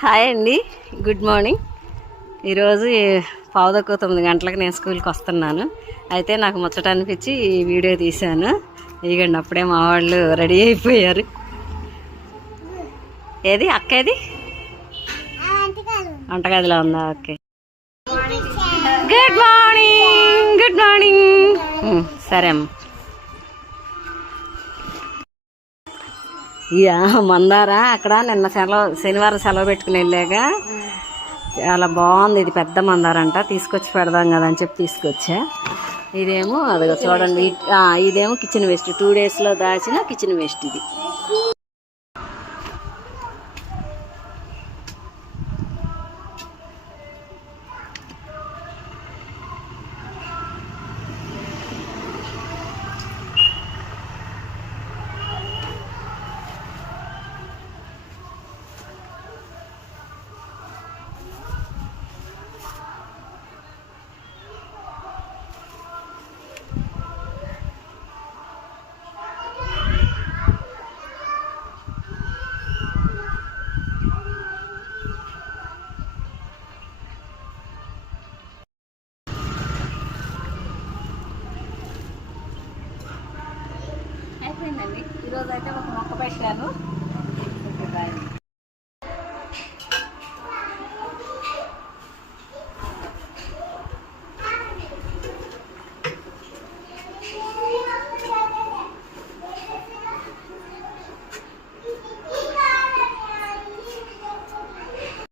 Hi అండి, good morning. ఈరోజు 8:9 గంటలకు నేను స్కూల్కి వస్తున్నాను. అయితే నాకు ముచ్చట అనిపించి ఈ వీడియో తీశాను. ఇదిగండి, అప్పుడే మా వాళ్ళు రెడీ అయిపోయారు. ఏది అక్కేది వంటగదిలో ఉందా? Okay. Good morning, good morning. సరే అమ్మ. ఇయా మందారా అక్కడ నిన్న శనివారం సెలవు పెట్టుకుని వెళ్ళాక చాలా బాగుంది. ఇది పెద్ద మందారంట, తీసుకొచ్చి పెడదాం కదా అని చెప్పి తీసుకొచ్చా. ఇదేమో అదిగో చూడండి, ఇదేమో కిచెన్ వేస్ట్, 2 డేస్లో దాచిన కిచెన్ వేస్ట్ ఇది. అయిపోయిందండి. ఈరోజు అయితే ఒక మొక్క పెట్టాను.